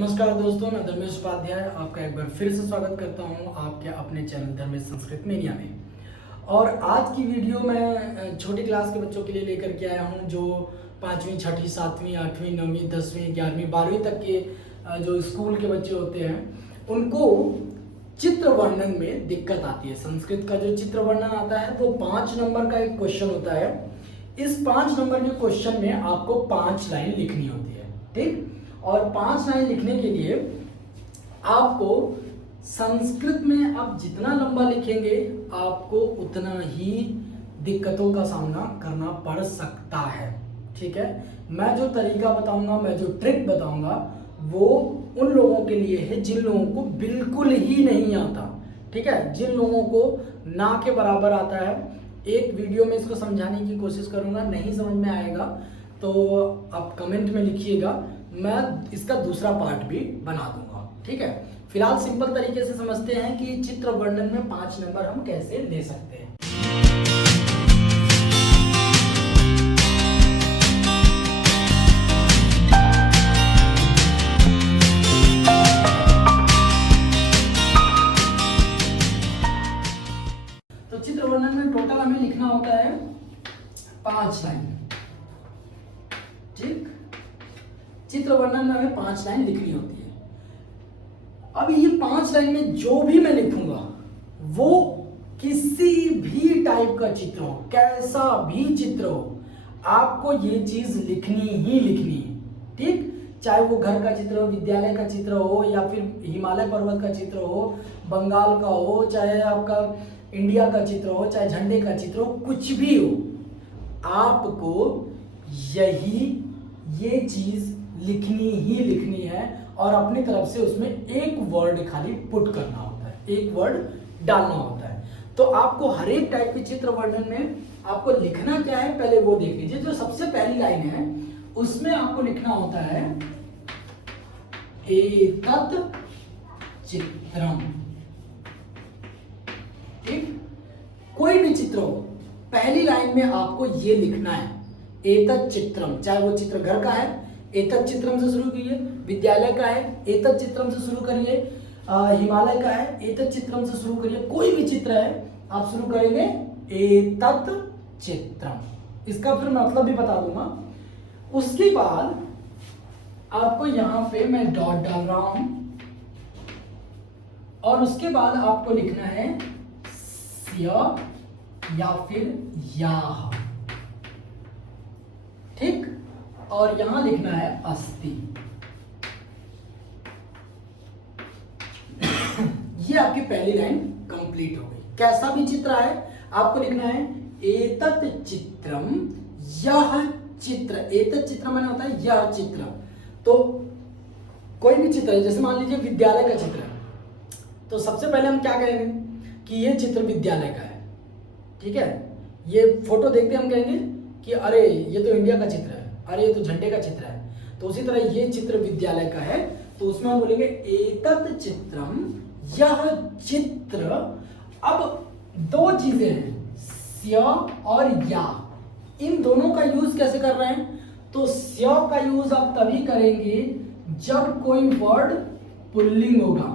नमस्कार दोस्तों, मैं धर्मेश उपाध्याय आपका एक बार फिर से स्वागत करता हूं आपके अपने चैनल धर्मेश संस्कृत मीडिया में। और आज की वीडियो मैं छोटी क्लास के बच्चों के लिए लेकर के आया हूं जो 5वीं, 6ठी, 7वीं, 8वीं, 9वीं, 10वीं, 11वीं, 12वीं तक के जो स्कूल के बच्चे होते हैं उनको चित्र वर्णन में दिक्कत आती है। संस्कृत का जो चित्र वर्णन आता है वो 5 नंबर का एक क्वेश्चन होता है। इस 5 नंबर के क्वेश्चन में आपको 5 लाइन लिखनी होती है, ठीक। और 5 लाइन लिखने के लिए आपको संस्कृत में आप जितना लंबा लिखेंगे आपको उतना ही दिक्कतों का सामना करना पड़ सकता है, ठीक है। मैं जो तरीका बताऊंगा, मैं जो ट्रिक बताऊंगा वो उन लोगों के लिए है जिन लोगों को बिल्कुल ही नहीं आता, ठीक है। जिन लोगों को ना के बराबर आता है, एक वीडियो में इसको समझाने की कोशिश करूंगा। नहीं समझ में आएगा तो आप कमेंट में लिखिएगा, मैं इसका दूसरा पार्ट भी बना दूंगा, ठीक है। फिलहाल सिंपल तरीके से समझते हैं कि चित्र वर्णन में 5 नंबर हम कैसे ले सकते हैं। तो चित्र वर्णन में टोटल हमें लिखना होता है 5 लाइन, ठीक। चित्र वर्णन में हमें 5 लाइन लिखनी होती है। अब ये 5 लाइन में जो भी मैं लिखूंगा वो किसी भी टाइप का चित्र हो, कैसा भी चित्र हो, आपको ये चीज लिखनी ही लिखनी है, ठीक। चाहे वो घर का चित्र हो, विद्यालय का चित्र हो, या फिर हिमालय पर्वत का चित्र हो, बंगाल का हो, चाहे आपका इंडिया का चित्र हो, चाहे झंडे का चित्र हो, कुछ भी हो, आपको ये चीज लिखनी ही लिखनी है। और अपनी तरफ से उसमें एक वर्ड खाली पुट करना होता है, एक वर्ड डालना होता है। तो आपको हर एक टाइप के चित्र वर्णन में आपको लिखना क्या है पहले वो देख लीजिए। जो सबसे पहली लाइन है उसमें आपको लिखना होता है एतत् चित्रम, ठीक। कोई भी चित्र हो, पहली लाइन में आपको ये लिखना है एतत् चित्रम। चाहे वो चित्र घर का है, एतत् चित्रम से शुरू करिए। विद्यालय का है, एतत् चित्रम से शुरू करिए। हिमालय का है, एतत् चित्रम से शुरू करिए। कोई भी चित्र है आप शुरू करेंगे एतत् चित्रम। इसका फिर मतलब भी बता दूंगा। उसके बाद आपको यहां पे मैं डॉट डाल रहा हूं और उसके बाद आपको लिखना है स्य या फिर याह, ठीक। और यहां लिखना है अस्ति। ये आपकी पहली लाइन कंप्लीट हो गई। कैसा भी चित्र है आपको लिखना है एतत् चित्रम, यह चित्र। एतत् चित्र माने होता है यह चित्र। तो कोई भी चित्र है, जैसे मान लीजिए विद्यालय का चित्र है, तो सबसे पहले हम क्या कहेंगे कि ये चित्र विद्यालय का है, ठीक है। ये फोटो देखते हम कहेंगे कि अरे ये तो इंडिया का चित्र है, अरे ये तो झंडे का चित्र है। तो उसी तरह ये चित्र विद्यालय का है, तो उसमें हम बोलेंगे एतत् चित्रम, यह चित्र। अब दो चीजें हैं, स्य और या। इन दोनों का यूज कैसे कर रहे हैं? तो स्य का यूज आप तभी करेंगे जब कोई वर्ड पुल्लिंग होगा,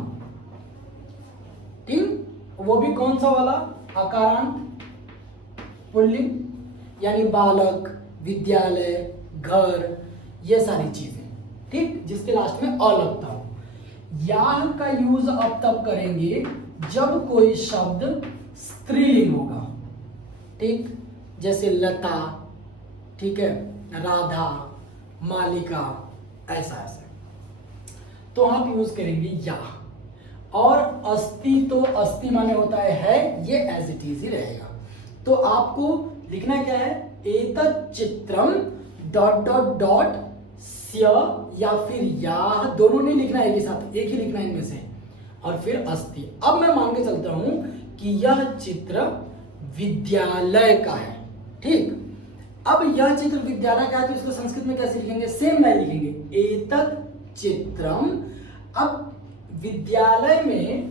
ठीक। वो भी कौन सा वाला? आकारांत पुल्लिंग, यानी बालक, विद्यालय, घर, ये सारी चीजें, ठीक, जिसके लास्ट में अ लगता हो। या का यूज अब तब करेंगे जब कोई शब्द स्त्रीलिंग होगा, ठीक। जैसे लता, ठीक है, राधा, मालिका, ऐसा ऐसा तो आप यूज करेंगे या। और अस्ति, तो अस्ति माने होता है, ये एज इट इज ही रहेगा। तो आपको लिखना क्या है? एतत् चित्रम डॉट डॉट डॉट स्य या फिर या, दोनों नहीं लिखना है एक ही साथ, एक ही लिखना है इनमें से, और फिर अस्ति। अब मैं मान के चलता हूं कि यह चित्र विद्यालय का है, ठीक। अब यह चित्र विद्यालय का है तो इसको संस्कृत में कैसे लिखेंगे? सेम लाइन लिखेंगे, एतत् चित्रम। अब विद्यालय में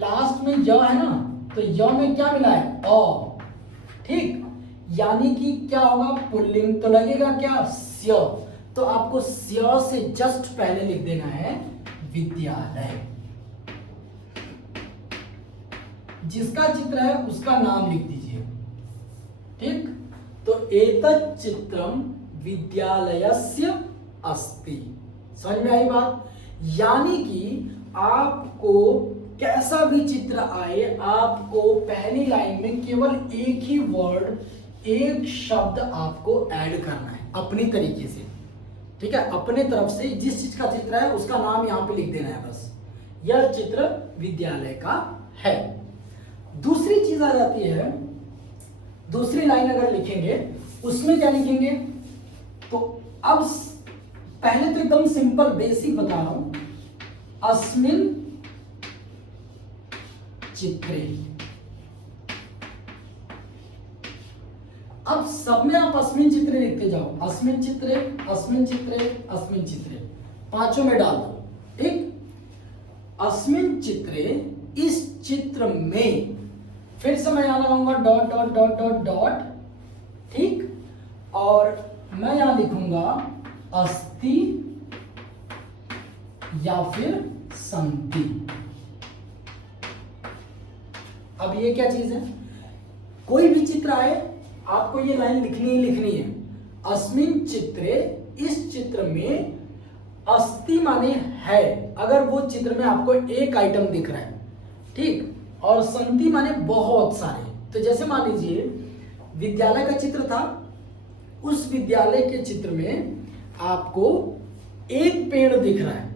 लास्ट में य है ना, तो य में क्या मिला है? अ, ठीक। यानी कि क्या होगा? पुल्लिंग, तो लगेगा क्या? स्य। तो आपको स्य से जस्ट पहले लिख देना है विद्यालय। जिसका चित्र है उसका नाम लिख दीजिए। ठीक, तो एतत् चित्रम विद्यालयस्य अस्ति। समझ में आई बात? यानी कि आपको कैसा भी चित्र आए, आपको पहली लाइन में केवल एक ही वर्ड, एक शब्द आपको ऐड करना है अपनी तरीके से। ठीक है, अपने तरफ से जिस चीज का चित्र है उसका नाम यहां पे लिख देना है बस। यह चित्र विद्यालय का है। दूसरी चीज आ जाती है, दूसरी लाइन अगर लिखेंगे उसमें क्या लिखेंगे? तो अब पहले तो एकदम सिंपल बेसिक बता रहा हूं, अस्मिन चित्रे। अब सब में आप अस्मिन चित्रे लिखते जाओ, अस्मिन चित्रे, अस्मिन चित्रे, अस्मिन चित्रे, पांचों में डाल दो। ठीक, अस्मिन चित्रे, इस चित्र में, फिर से मैं यहां लगाऊंगा dot dot dot dot dot. ठीक, और मैं यहां लिखूंगा अस्ति या फिर संति। अब ये क्या चीज है? कोई भी चित्र आए आपको ये लाइन लिखनी ही लिखनी है। अस्मिन चित्रे, इस चित्र में, अस्ति माने है, अगर वो चित्र में आपको एक आइटम दिख रहा है। ठीक, और संति माने बहुत सारे। तो जैसे मान लीजिए विद्यालय का चित्र था, उस विद्यालय के चित्र में आपको एक पेड़ दिख रहा है।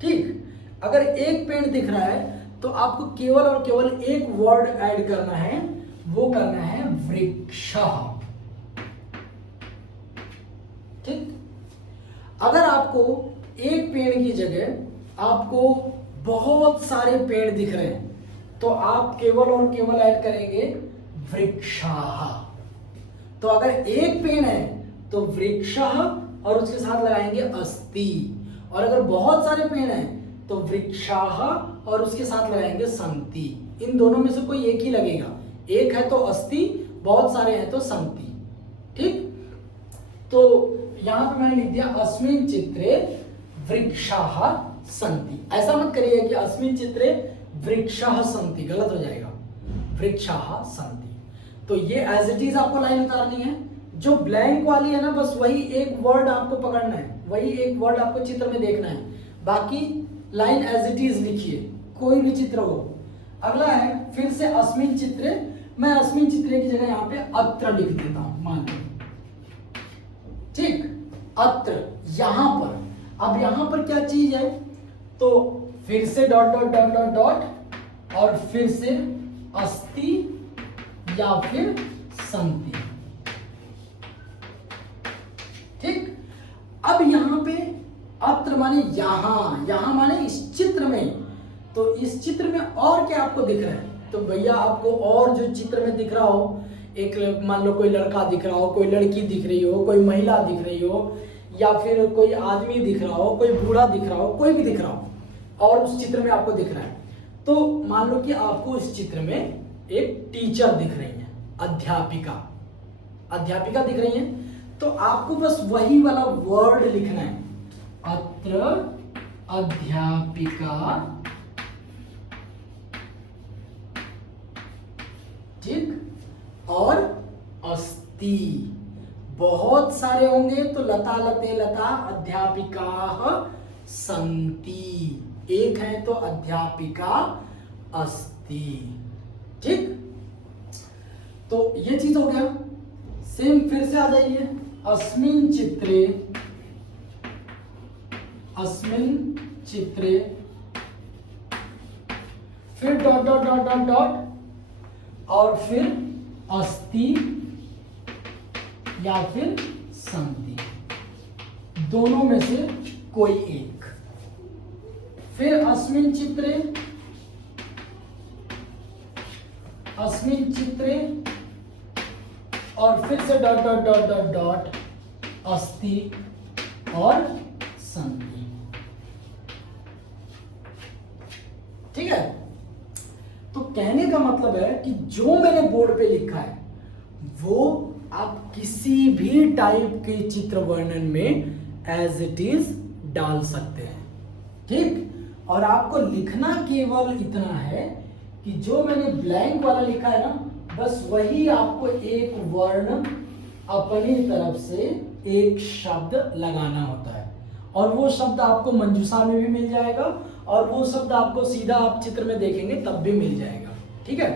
ठीक, अगर एक पेड़ दिख रहा है तो आपको केवल और केवल एक वर्ड ऐड करना है, वो करना है वृक्षः। ठीक, अगर आपको एक पेड़ की जगह आपको बहुत सारे पेड़ दिख रहे हैं तो आप केवल और केवल ऐड करेंगे वृक्षः। तो अगर एक पेड़ है तो वृक्षः और उसके साथ लगाएंगे अस्ति, और अगर बहुत सारे पेड़ हैं तो वृक्षाः और उसके साथ लगाएंगे संति। इन दोनों में से कोई एक ही लगेगा, एक है तो अस्ति, बहुत सारे हैं तो संति। ठीक, तो यहां पे मैंने लिख दिया अस्मिन चित्रे वृक्षाः संति। ऐसा मत करिए कि अस्मिन चित्रे वृक्षाः संति, गलत हो जाएगा, वृक्षाः संति। तो ये एज इट इज आपको लाइन उतारनी है। जो ब्लैंक वाली है ना, बस वही एक वर्ड आपको पकड़ना है, वही एक वर्ड आपको चित्र में देखना है, बाकी लाइन एज इट इज लिखिए, कोई भी चित्र हो। अगला है फिर से अस्मिन चित्रे। मैं अस्मिन चित्रे की जगह यहां पे अत्र लिख देता हूं, मान लो। ठीक, अत्र, यहां पर। अब यहां पर क्या चीज है? तो फिर से dot dot dot dot dot और फिर से अस्ति या फिर संति। ठीक, अब यहां पे अत्र माने यहां, यहां माने इस चित्र में। तो इस चित्र में और क्या आपको दिख रहा है? तो भैया आपको और जो चित्र में दिख रहा हो, एक मान लो कोई लड़का दिख रहा हो, कोई लड़की दिख रही हो, कोई महिला दिख रही हो, या फिर कोई आदमी दिख रहा हो, कोई बूढ़ा दिख रहा हो, कोई भी दिख रहा हो और उस चित्र में आपको दिख रहा है। तो मान लो कि आपको इस चित्र में एक टीचर दिख रही है, अध्यापिका, अध्यापिका दिख रही है, तो आपको बस वही वाला वर्ड लिखना है, अत्र अध्यापिका। ठीक, और अस्ति। बहुत सारे होंगे तो लता लते लता अध्यापिकाः सन्ति, एक है तो अध्यापिका अस्ति। ठीक, तो ये चीज हो गया। सेम फिर से आ जाइए, अस्मिन चित्रे, अस्मिन चित्रे, फिर dot dot dot dot dot और फिर अस्ति या फिर संति, दोनों में से कोई एक। फिर अस्मिन चित्रे, अस्मिन चित्रे और फिर से dot dot dot dot dot अस्ति और संति। ठीक है, तो कहने का मतलब है कि जो मैंने बोर्ड पे लिखा है वो आप किसी भी टाइप के चित्र वर्णन में एज इट इज डाल सकते हैं। ठीक, और आपको लिखना केवल इतना है कि जो मैंने ब्लैंक वाला लिखा है ना, बस वही आपको एक वर्ण अपनी तरफ से एक शब्द लगाना होता है, और वो शब्द आपको मंजूषा में भी मिल जाएगा, और वो शब्द आपको सीधा आप चित्र में देखेंगे तब भी मिल जाएगा। ठीक है,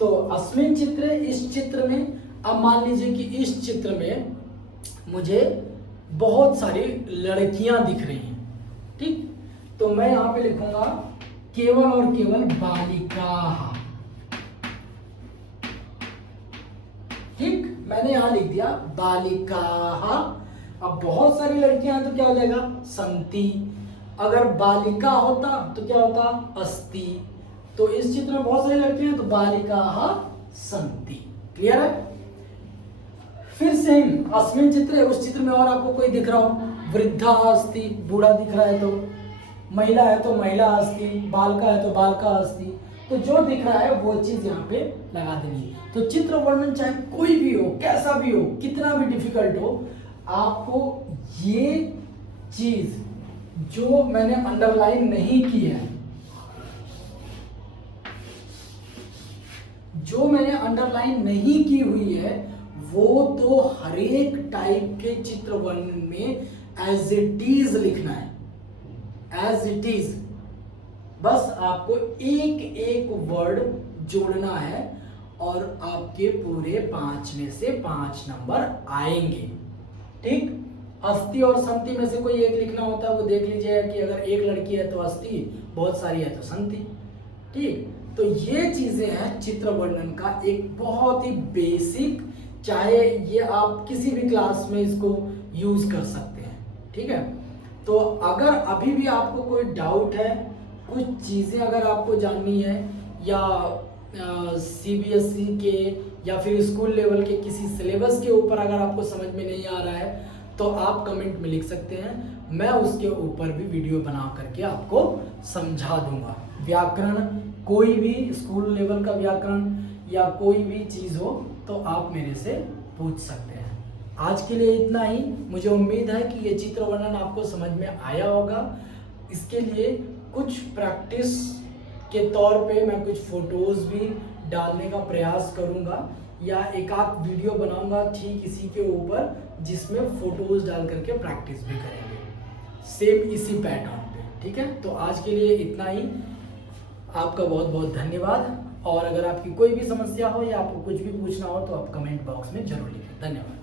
तो अस्मिन चित्र, इस चित्र में, अब मान लीजिए कि इस चित्र में मुझे बहुत सारी लड़कियां दिख रही हैं। ठीक, तो मैं यहां पे लिखूंगा केवल और केवल बालिका। ठीक, मैंने यहां लिख दिया बालिका। अब बहुत सारी लड़कियां हैं तो क्या हो जाएगा, संति। अगर बालिका होता तो क्या होता, अस्ति। तो इस चित्र में बहुत सारी लड़कियां हैं तो बालिका संति। क्लियर है? फिर सेम अस्मिन चित्र है, उस चित्र में और आपको कोई दिख रहा हो, वृद्धा अस्ति, बूढ़ा दिख रहा है तो, महिला है तो महिला अस्ति, बालका है तो बालका अस्ति। तो जो दिख रहा है वो चीज यहाँ पे लगा देनी। तो चित्र वर्णन चाहे कोई भी हो, कैसा भी हो, कितना भी डिफिकल्ट हो, आपको ये चीज जो मैंने अंडरलाइन नहीं की है, जो मैंने अंडरलाइन नहीं की हुई है, वो तो हर एक टाइप के चित्र वर्णन में एज इट इज लिखना है, एज इट इज। बस आपको एक एक वर्ड जोड़ना है और आपके पूरे 5 में से 5 नंबर आएंगे। ठीक, अस्ति और संति में से कोई एक लिखना होता है, वो देख लीजिएगा कि अगर एक लड़की है तो अस्ति, बहुत सारी है तो संति। ठीक, तो ये चीजें हैं चित्र वर्णन का एक बहुत ही बेसिक, चाहे ये आप किसी भी क्लास में इसको यूज कर सकते हैं। ठीक है, तो अगर अभी भी आपको कोई डाउट है, कुछ चीज़ें अगर आपको जाननी है, या सीबीएसई के या फिर स्कूल लेवल के किसी सिलेबस के ऊपर अगर आपको समझ में नहीं आ रहा है, तो आप कमेंट में लिख सकते हैं, मैं उसके ऊपर भी वीडियो बना करके आपको समझा दूंगा। व्याकरण, कोई भी स्कूल लेवल का व्याकरण या कोई भी चीज़ हो तो आप मेरे से पूछ सकते हैं। आज के लिए इतना ही। मुझे उम्मीद है कि ये चित्र वर्णन आपको समझ में आया होगा। इसके लिए कुछ प्रैक्टिस के तौर पे मैं कुछ फोटोज़ भी डालने का प्रयास करूंगा, या एक आध वीडियो बनाऊंगा ठीक इसी के ऊपर, जिसमें फोटोज़ डाल करके प्रैक्टिस भी करेंगे सेम इसी पैटर्न पे। ठीक है, तो आज के लिए इतना ही। आपका बहुत बहुत धन्यवाद, और अगर आपकी कोई भी समस्या हो या आपको कुछ भी पूछना हो तो आप कमेंट बॉक्स में जरूर लिखें। धन्यवाद।